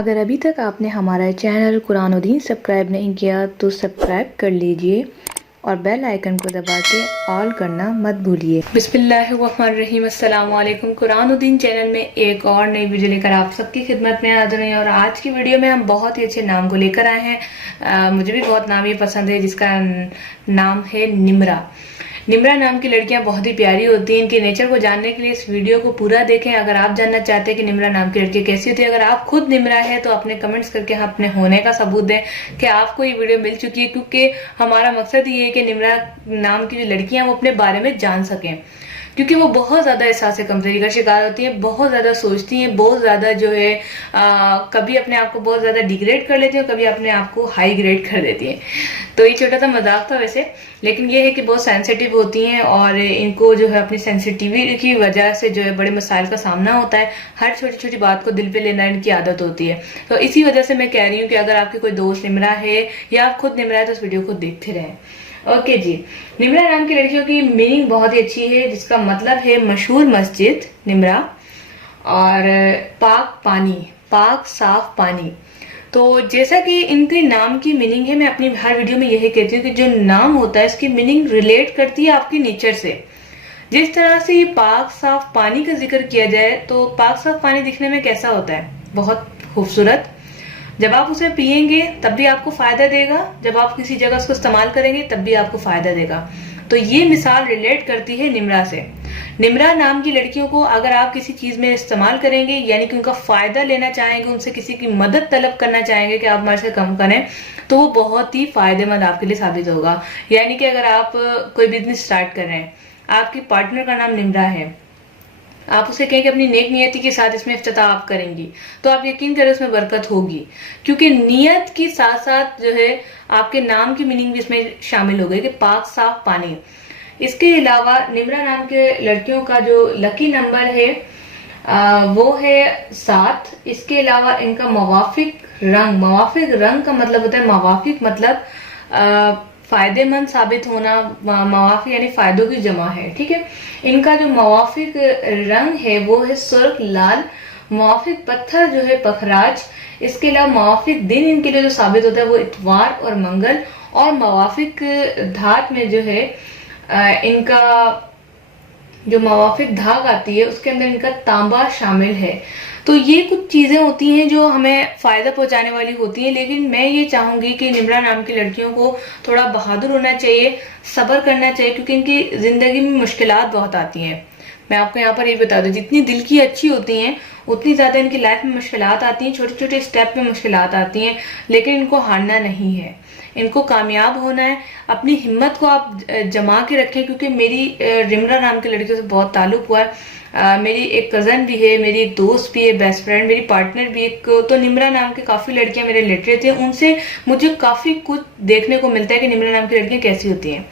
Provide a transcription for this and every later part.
अगर अभी तक आपने हमारा चैनल कुरानुद्दीन सब्सक्राइब नहीं किया तो सब्सक्राइब कर लीजिए और बेल आइकन को दबा के ऑल करना मत भूलिए। बिस्मिल्लाहिर्रहमानिर्रहीम, अस्सलाम वालेकुम। कुरानुद्दीन चैनल में एक और नई वीडियो लेकर आप सबकी खिदमत में हाजिर हैं और आज की वीडियो में हम बहुत ही अच्छे नाम को लेकर आए हैं। मुझे भी बहुत नाम ये पसंद है जिसका नाम है निम्रा। निम्रा नाम की लड़कियां बहुत ही प्यारी होती हैं। इनके नेचर को जानने के लिए इस वीडियो को पूरा देखें। अगर आप जानना चाहते हैं कि निम्रा नाम की लड़की कैसी होती है, अगर आप खुद निम्रा है तो अपने कमेंट्स करके अपने होने का सबूत दें कि आपको ये वीडियो मिल चुकी है, क्योंकि हमारा मकसद ये है कि निम्रा नाम की जो लड़कियां वो अपने बारे में जान सकें, क्योंकि वो बहुत ज्यादा एहसास कमजोरी का शिकार होती है, बहुत ज्यादा सोचती हैं, बहुत ज्यादा जो है कभी अपने आप को बहुत ज्यादा डिग्रेड कर लेती हैं, कभी अपने आप को हाई ग्रेड कर देती हैं। तो ये छोटा सा मजाक था वैसे, लेकिन ये है कि बहुत सेंसिटिव होती हैं और इनको जो है अपनी सेंसिटिविटी की वजह से जो है बड़े मसाइल का सामना होता है। हर छोटी छोटी बात को दिल पे लेना इनकी आदत होती है। तो इसी वजह से मैं कह रही हूँ कि अगर आपके कोई दोस्त निम्रा है या आप खुद निम्रा है तो इस वीडियो को देखते रहें। ओके जी, निम्रा नाम की लड़कियों की मीनिंग बहुत ही अच्छी है, जिसका मतलब है मशहूर मस्जिद निम्रा और पाक पानी, पाक साफ पानी। तो जैसा कि इनके नाम की मीनिंग है, मैं अपनी हर वीडियो में यही कहती हूँ कि जो नाम होता है इसकी मीनिंग रिलेट करती है आपके नेचर से। जिस तरह से ये पाक साफ पानी का जिक्र किया जाए तो पाक साफ पानी दिखने में कैसा होता है? बहुत खूबसूरत। जब आप उसे पिएंगे तब भी आपको फायदा देगा, जब आप किसी जगह उसको इस्तेमाल करेंगे तब भी आपको फायदा देगा। तो ये मिसाल रिलेट करती है निम्रा से। निम्रा नाम की लड़कियों को अगर आप किसी चीज में इस्तेमाल करेंगे, यानी कि उनका फायदा लेना चाहेंगे, उनसे किसी की मदद तलब करना चाहेंगे कि आप हमारे से कम करें, तो वो बहुत ही फायदेमंद आपके लिए साबित होगा। यानी कि अगर आप कोई बिजनेस स्टार्ट कर रहे हैं, आपकी पार्टनर का नाम निम्रा है, आप उसे कहें कि अपनी नेक नियति के साथ इसमें इफ्तिताह आप करेंगी, तो आप यकीन करें उसमें बरकत होगी, क्योंकि नियत के साथ साथ जो है आपके नाम की मीनिंग भी इसमें शामिल हो गई कि पाक साफ पानी। इसके अलावा निम्रा नाम के लड़कियों का जो लकी नंबर है वो है 7। इसके अलावा इनका मवाफिक रंग का मतलब होता है, मवाफिक मतलब फायदेमंद साबित होना, मवाफिक यानी फायदों की जमा है, ठीक है। इनका जो मवाफिक रंग है वो है सुर्ख लाल। मवाफिक पत्थर जो है पखराज। इसके अलावा मवाफिक दिन इनके लिए जो साबित होता है वो इतवार और मंगल। और मवाफिक धात में जो है इनका जो मवाफिक धाग आती है उसके अंदर इनका तांबा शामिल है। तो ये कुछ चीजें होती हैं जो हमें फायदा पहुंचाने वाली होती हैं, लेकिन मैं ये चाहूंगी कि निम्रा नाम की लड़कियों को थोड़ा बहादुर होना चाहिए, सब्र करना चाहिए, क्योंकि इनकी जिंदगी में मुश्किलात बहुत आती हैं। मैं आपको यहाँ पर ये बता दूं, जितनी दिल की अच्छी होती हैं उतनी ज्यादा इनकी लाइफ में मुश्किलात आती हैं, छोटे छोटे स्टेप में मुश्किलात आती हैं, लेकिन इनको हारना नहीं है, इनको कामयाब होना है। अपनी हिम्मत को आप जमा के रखें, क्योंकि मेरी निम्रा नाम की लड़कियों से बहुत ताल्लुक हुआ है। मेरी एक कजन भी है, मेरी एक दोस्त भी है, बेस्ट फ्रेंड, मेरी पार्टनर भी एक, तो निम्रा नाम की काफी लड़कियां मेरे रिलेटेड थी, उनसे मुझे काफी कुछ देखने को मिलता है कि निम्रा नाम की लड़कियां कैसी होती हैं।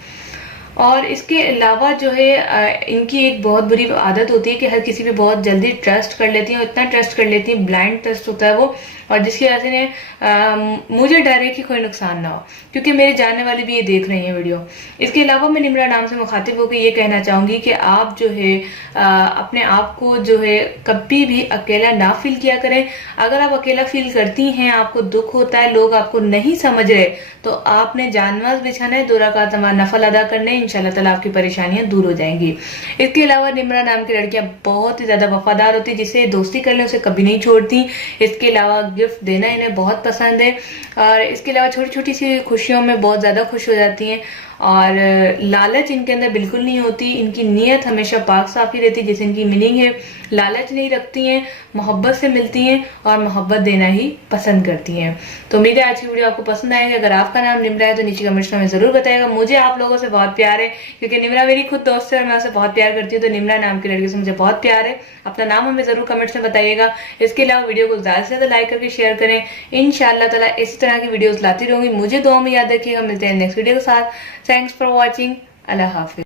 और इसके अलावा जो है इनकी एक बहुत बुरी आदत होती है कि हर किसी पे बहुत जल्दी ट्रस्ट कर लेती हैं, इतना ट्रस्ट कर लेती हैं, ब्लाइंड ट्रस्ट होता है वो, और जिसकी वजह से मुझे डर है कि कोई नुकसान ना हो, क्योंकि मेरे जानने वाले भी ये देख रहे हैं वीडियो। इसके अलावा मैं निम्रा नाम से मुखातिब होकर ये कहना चाहूंगी कि आप जो है अपने आप को जो है कभी भी अकेला ना फील किया करें। अगर आप अकेला फील करती हैं, आपको दुख होता है, लोग आपको नहीं समझ रहे, तो आपने जानमाज बिछाना है, 2 रकात नफल अदा करने, इंशाल्लाह ताला आपकी परेशानियां दूर हो जाएंगी। इसके अलावा निम्रा नाम की लड़कियां बहुत ही ज्यादा वफादार होती है, जिससे दोस्ती कर ले उसे कभी नहीं छोड़ती। इसके अलावा गिफ्ट देना इन्हें बहुत पसंद है, और इसके अलावा छोटी छोटी सी खुशियों में बहुत ज्यादा खुश हो जाती हैं, और लालच इनके अंदर बिल्कुल नहीं होती। इनकी नीयत हमेशा पाक साफ ही रहती है, जैसे इनकी मीनिंग है। लालच नहीं रखती हैं, मोहब्बत से मिलती हैं और मोहब्बत देना ही पसंद करती हैं। तो उम्मीद है आज की वीडियो आपको पसंद आएगी। अगर आपका नाम निम्रा है तो नीचे कमेंट्स में जरूर बताएगा। मुझे आप लोगों से बहुत प्यार है, क्योंकि निम्रा मेरी खुद दोस्त है और मैं उसे बहुत प्यार करती हूँ, तो निम्रा नाम की लड़की से मुझे बहुत प्यार है। अपना नाम हमें जरूर कमेंट्स में बताइएगा। इसके अलावा वीडियो को ज्यादा से ज्यादा लाइक करके शेयर करें। इंशाअल्लाह ताला इसी तरह की वीडियोस लाती रहूंगी। मुझे दुआ में याद रखिएगा। मिलते हैं नेक्स्ट वीडियो के साथ। Thanks for watching. Allah Hafiz.